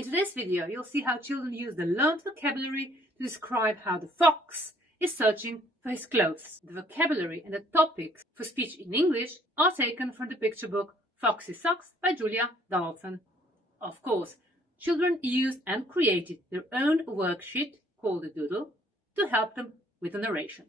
In today's video, you'll see how children use the learned vocabulary to describe how the fox is searching for his clothes. The vocabulary and the topics for speech in English are taken from the picture book Fox's Socks by Julia Donaldson. Of course, children used and created their own worksheet called the Doodle to help them with the narration.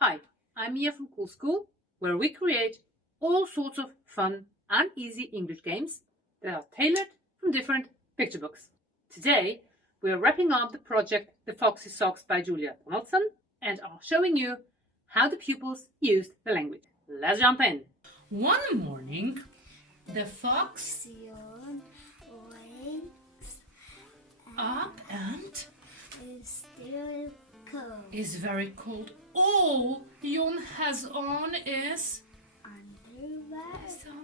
Hi, I'm Mia from Cool School, where we create all sorts of fun and easy English games that are tailored from different picture books. Today, we are wrapping up the project The Fox's Socks by Julia Donaldson and are showing you how the pupils used the language. Let's jump in. One morning, the fox wakes up and is still cold. is very cold. All Jon has on is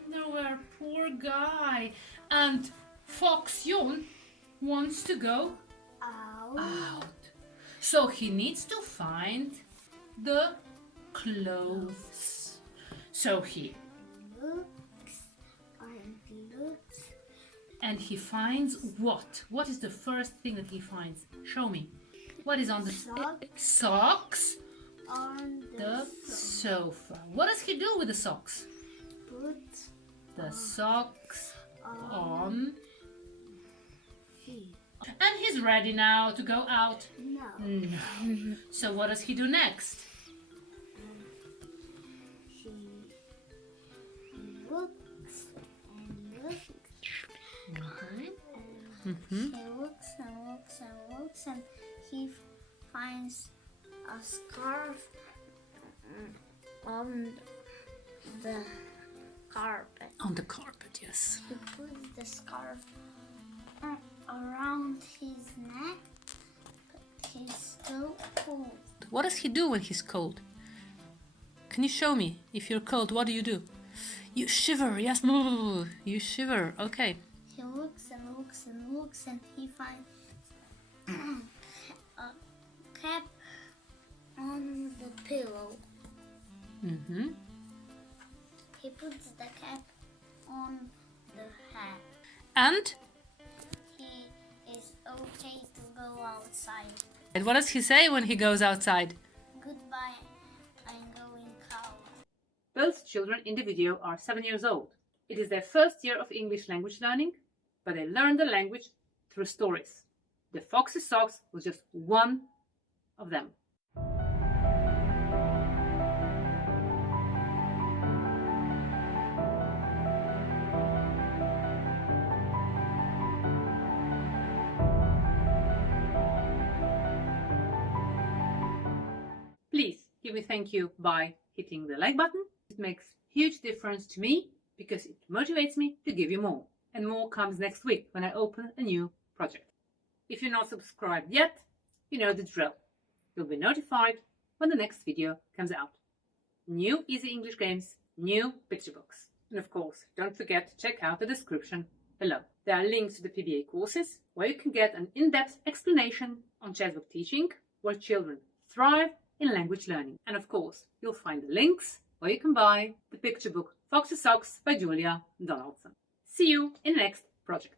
underwear. Poor guy. And Fox Jon wants to go out. So he needs to find the clothes. So he looks and he finds what? What is the first thing that he finds? Show me. What is on the socks on the sofa. What does he do with the socks? Put The socks on. feet. And he's ready now to go out. No. So what does he do next? He looks and looks. Mm-hmm. He looks and looks and looks, and he finds a scarf on the carpet. On the carpet, yes. He puts the scarf around his neck, but he's so cold. What does he do when he's cold? Can you show me? If you're cold, what do? You shiver, yes. You shiver, okay. He looks and looks and looks, and he finds a cap on the pillow. Mm-hmm. He puts the cap on the hat. And? He is okay to go outside. And what does he say when he goes outside? Goodbye, I'm going out. Both children in the video are 7 years old. It is their first year of English language learning, but they learn the language through stories. The Fox's Socks was just one of them. Please give me thank you by hitting the like button. It makes huge difference to me because it motivates me to give you more. And more comes next week when I open a new project. If you're not subscribed yet, you know the drill. You'll be notified when the next video comes out. New easy English games, new picture books. And of course, don't forget to check out the description below. There are links to the PBA courses where you can get an in-depth explanation on ChestBook teaching, where children thrive in language learning. And of course, you'll find the links where you can buy the picture book Fox's Socks by Julia Donaldson. See you in the next project.